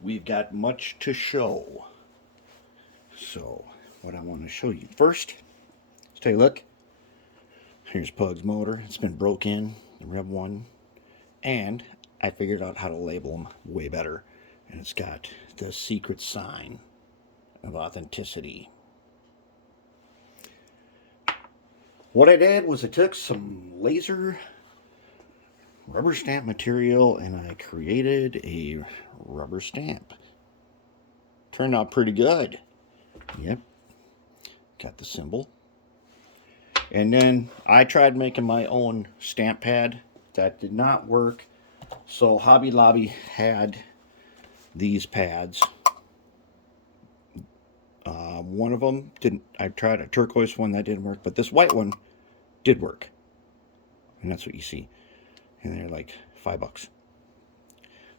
we've got much to show. So, what I want to show you first, let's take a look. Here's Pug's motor. It's been broke in, the Rev 1, and I figured out how to label them way better. And it's got the secret sign of authenticity. What I did was I took some laser rubber stamp material and I created a rubber stamp. Turned out pretty good. Yep. Got the symbol. And then I tried making my own stamp pad. That did not work. So Hobby Lobby had these pads. One of them didn't. I tried a turquoise one that didn't work, but this white one did work. And that's what you see. And they're like $5.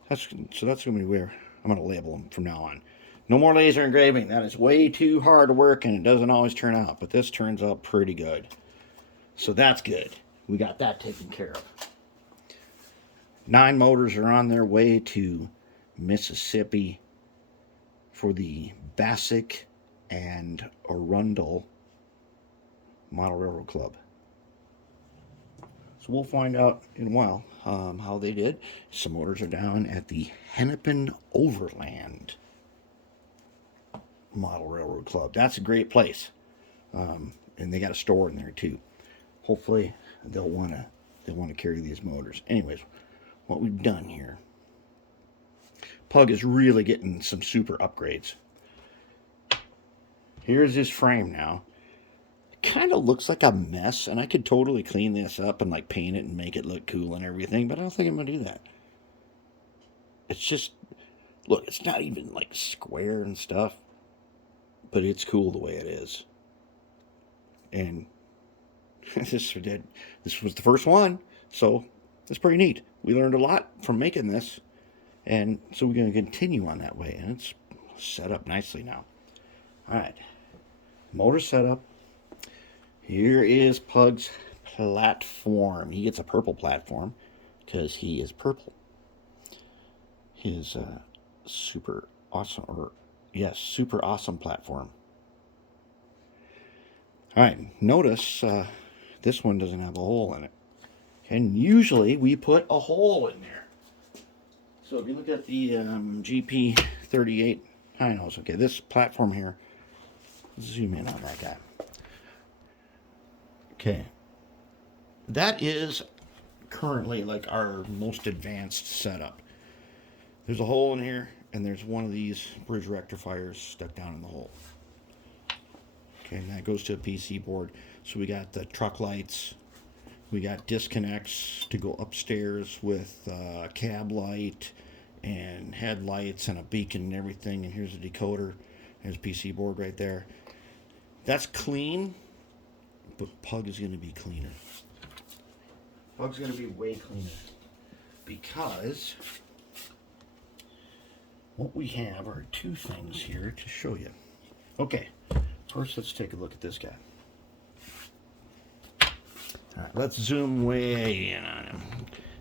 So that's gonna be where I'm gonna label them from now on. No more laser engraving. That is way too hard to work, and it doesn't always turn out. But this turns out pretty good. So that's good. We got that taken care of. 9 motors are on their way to Mississippi for the Bassick and Arundel Model Railroad Club. So we'll find out in a while how they did. Some motors are down at the Hennepin Overland Model Railroad Club. That's a great place. And they got a store in there too. Hopefully they'll want to carry these motors. Anyways, what we've done here. Pug is really getting some super upgrades. Here's his frame now. It kind of looks like a mess, and I could totally clean this up and like paint it and make it look cool and everything, but I don't think I'm gonna do that. It's just, look, it's not even like square and stuff, but it's cool the way it is. And this was the first one, so it's pretty neat. We learned a lot from making this, and so we're going to continue on that way, and it's set up nicely now. All right, motor setup. Here is Pug's platform. He gets a purple platform because he is purple. His super awesome platform. All right, notice this one doesn't have a hole in it. And usually we put a hole in there. So if you look at the GP38 high nose, okay, this platform here, zoom in on that guy. Okay, that is currently like our most advanced setup. There's a hole in here, and there's one of these bridge rectifiers stuck down in the hole. Okay, and that goes to a PC board. So we got the truck lights. We got disconnects to go upstairs with cab light and headlights and a beacon and everything. And here's a decoder. There's a PC board right there. That's clean, but Pug is going to be cleaner. Pug's going to be way cleaner because what we have are 2 things here to show you. Okay, first let's take a look at this guy. All right, let's zoom way in on him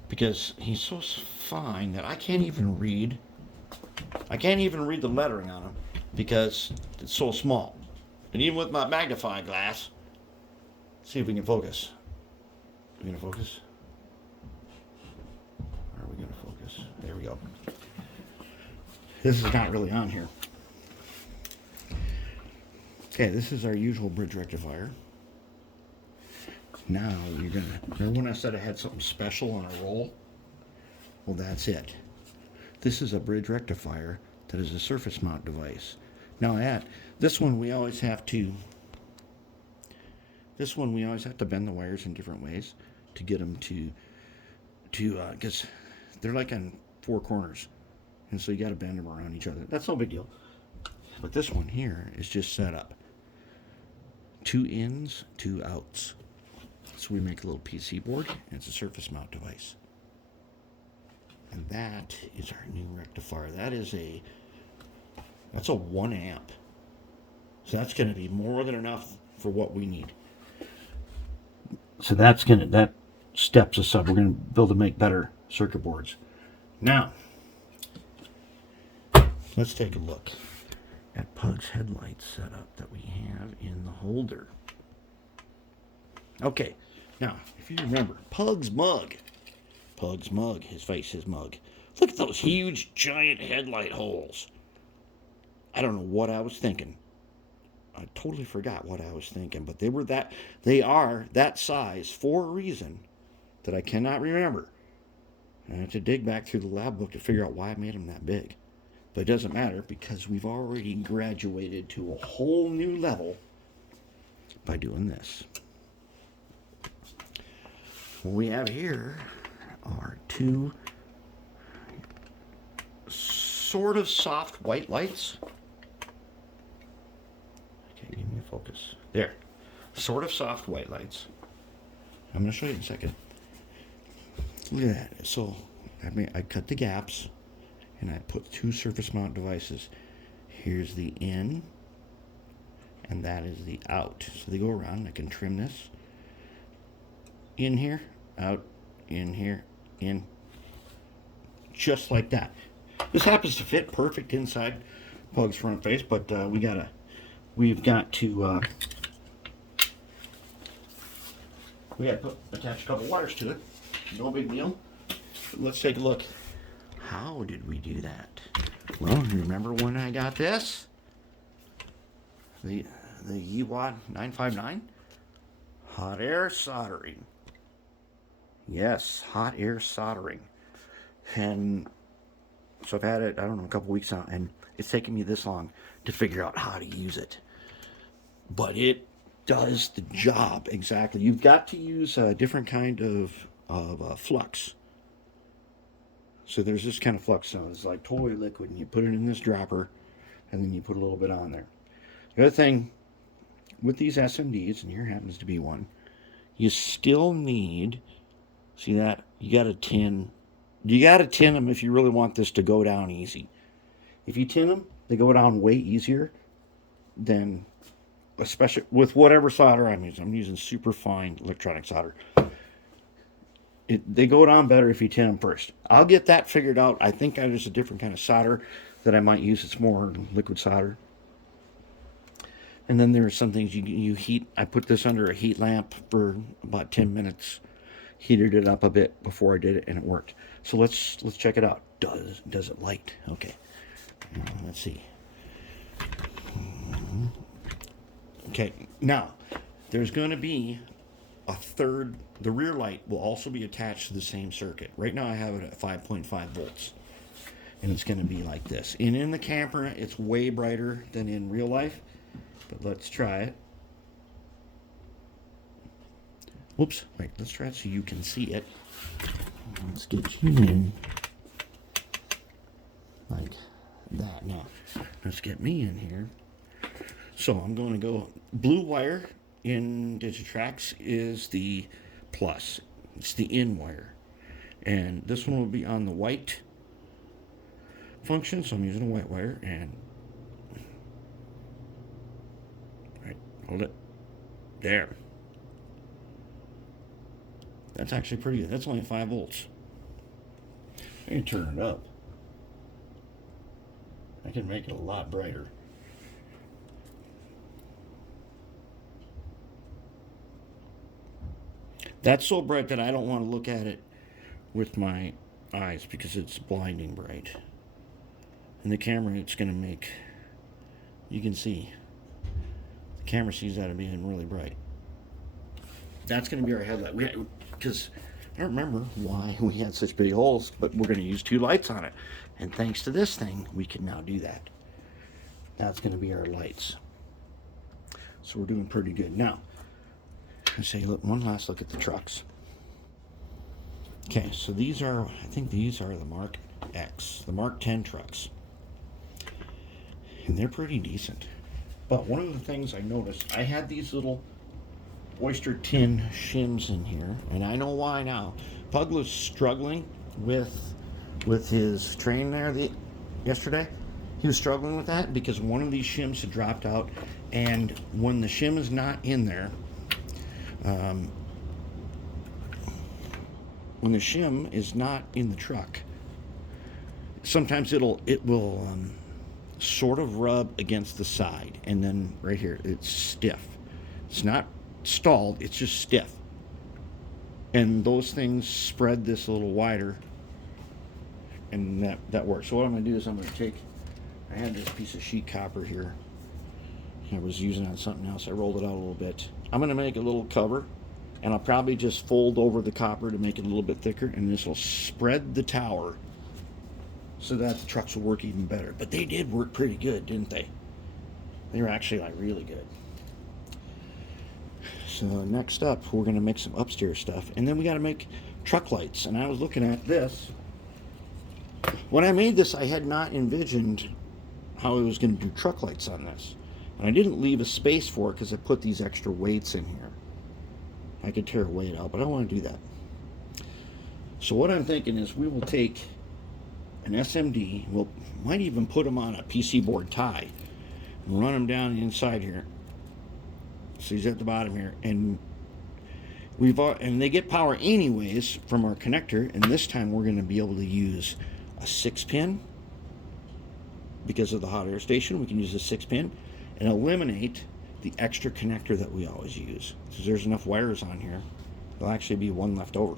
because he's so fine that I can't even read the lettering on him because it's so small. And even with my magnifying glass, let's see if we can focus. Are we going to focus? Are we going to focus? There we go. This is not really on here. Okay, this is our usual bridge rectifier. Now you're gonna, remember when I said I had something special on a roll? Well, that's it. This is a bridge rectifier that is a surface mount device. Now this one we always have to bend the wires in different ways to get them to because they're like on 4 corners, and so you got to bend them around each other. That's no big deal. But this one here is just set up 2 ins, 2 outs. So we make a little PC board, and it's a surface mount device. And that is our new rectifier. That's a 1 amp. So that's going to be more than enough for what we need. So that steps us up. We're going to be able to make better circuit boards. Now, let's take a look at Pug's headlight setup that we have in the holder. Okay, now, if you remember, Pug's mug, his face, his mug. Look at those huge, giant headlight holes. I don't know what I was thinking. I totally forgot what I was thinking, but they are that size for a reason that I cannot remember. I have to dig back through the lab book to figure out why I made them that big. But it doesn't matter because we've already graduated to a whole new level by doing this. What we have here are two sort of soft white lights. Okay, give me a focus. There. Sort of soft white lights. I'm going to show you in a second. Look at that. So I cut the gaps and I put two surface mount devices. Here's the in and that is the out. So they go around. I can trim this. In here, out, in here, in. Just like that. This happens to fit perfect inside Pug's front face, but we've got to attach a couple wires to it. No big deal. Let's take a look. How did we do that? Well, remember when I got this? The EWAD 959? Hot air soldering. Yes, hot air soldering. And so I've had it, I don't know, a couple weeks now, and it's taken me this long to figure out how to use it. But it does the job exactly. You've got to use a different kind of flux. So there's this kind of flux. So it's like totally liquid, and you put it in this dropper, and then you put a little bit on there. The other thing with these SMDs, and here happens to be one, you still need, see that? You got to tin them if you really want this to go down easy. If you tin them, they go down way easier than, especially with whatever solder I'm using. I'm using super fine electronic solder. They go down better if you tin them first. I'll get that figured out. I think there's a different kind of solder that I might use. It's more liquid solder. And then there are some things you heat. I put this under a heat lamp for about 10 minutes. Heated it up a bit before I did it, and it worked. So let's check it out. Does it light? Okay. Let's see. Okay. Now, there's going to be a third. The rear light will also be attached to the same circuit. Right now I have it at 5.5 volts. And it's going to be like this. And in the camera, it's way brighter than in real life. But let's try it. Whoops, wait, let's try it so you can see it. Let's get you in like that. Now, let's get me in here. So I'm going to go, blue wire in Digitrax is the plus. It's the in wire. And this one will be on the white function, so I'm using a white wire, and right, hold it. There. That's actually pretty good. That's only 5 volts. I can turn it up. I can make it a lot brighter. That's so bright that I don't want to look at it with my eyes because it's blinding bright. And the camera, it's going to make, you can see, the camera sees that as being really bright. That's going to be our headlight. Because I don't remember why we had such big holes, but we're going to use 2 lights on it. And thanks to this thing, we can now do that. That's going to be our lights. So we're doing pretty good. Now, let's say one last look at the trucks. Okay, so these are, I think these are the Mark X, the Mark 10 trucks. And they're pretty decent. But one of the things I noticed, I had these little oyster tin shims in here, and I know why now. Pug was struggling with his train there yesterday. He was struggling with that because one of these shims had dropped out, and when the shim is not in there, when the shim is not in the truck, sometimes it will sort of rub against the side, and then right here it's stiff. It's not stalled, it's just stiff. And those things spread this a little wider, and that works. So what I'm going to do is I'm going to take, I had this piece of sheet copper here. I was using it on something else. I rolled it out a little bit. I'm going to make a little cover, and I'll probably just fold over the copper to make it a little bit thicker, and this will spread the tower so that the trucks will work even better. But they did work pretty good, didn't they? They were actually like really good. So next up, we're going to make some upstairs stuff, and then we got to make truck lights. And I was looking at this. When I made this, I had not envisioned how I was going to do truck lights on this. And I didn't leave a space for it because I put these extra weights in here. I could tear a weight out, but I don't want to do that. So what I'm thinking is we will take an SMD, we'll might even put them on a PC board tie, and run them down the inside here. So he's at the bottom here, and they get power anyways from our connector, and this time we're going to be able to use a 6-pin. Because of the hot air station, we can use a 6-pin and eliminate the extra connector that we always use. Because there's enough wires on here, there'll actually be one left over.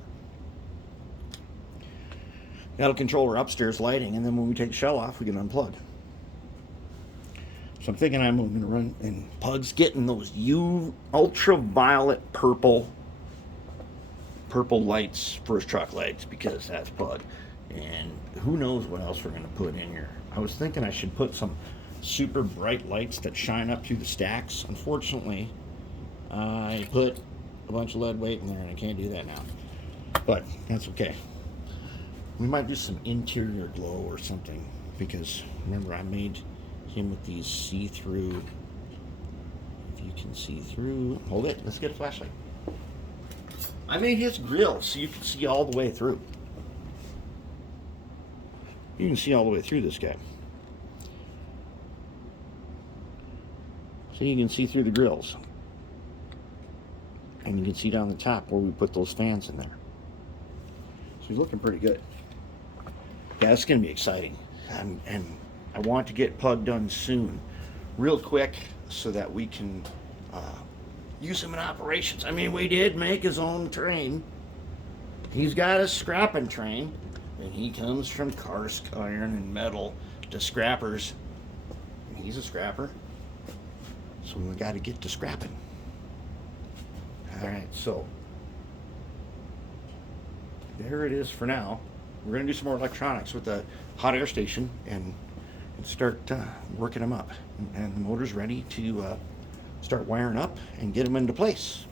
That'll control our upstairs lighting, and then when we take the shell off, we can unplug. So I'm thinking I'm going to run, and Pug's getting those ultraviolet purple lights for his truck lights, because that's Pug. And who knows what else we're going to put in here. I was thinking I should put some super bright lights that shine up through the stacks. Unfortunately, I put a bunch of lead weight in there, and I can't do that now. But that's okay. We might do some interior glow or something, because remember I made him with these see-through. If you can see through, hold it. Let's get a flashlight. I made his grill so you can see all the way through. You can see all the way through this guy. So you can see through the grills. And you can see down the top where we put those fans in there. So he's looking pretty good. Yeah, it's going to be exciting. And I want to get Pug done soon. Real quick, so that we can use him in operations. I mean, we did make his own train. He's got a scrapping train. And he comes from cast iron and metal to scrappers. And he's a scrapper. So we got to get to scrapping. Alright, so there it is for now. We're going to do some more electronics with the hot air station and start working them up. And the motor's ready to start wiring up and get them into place.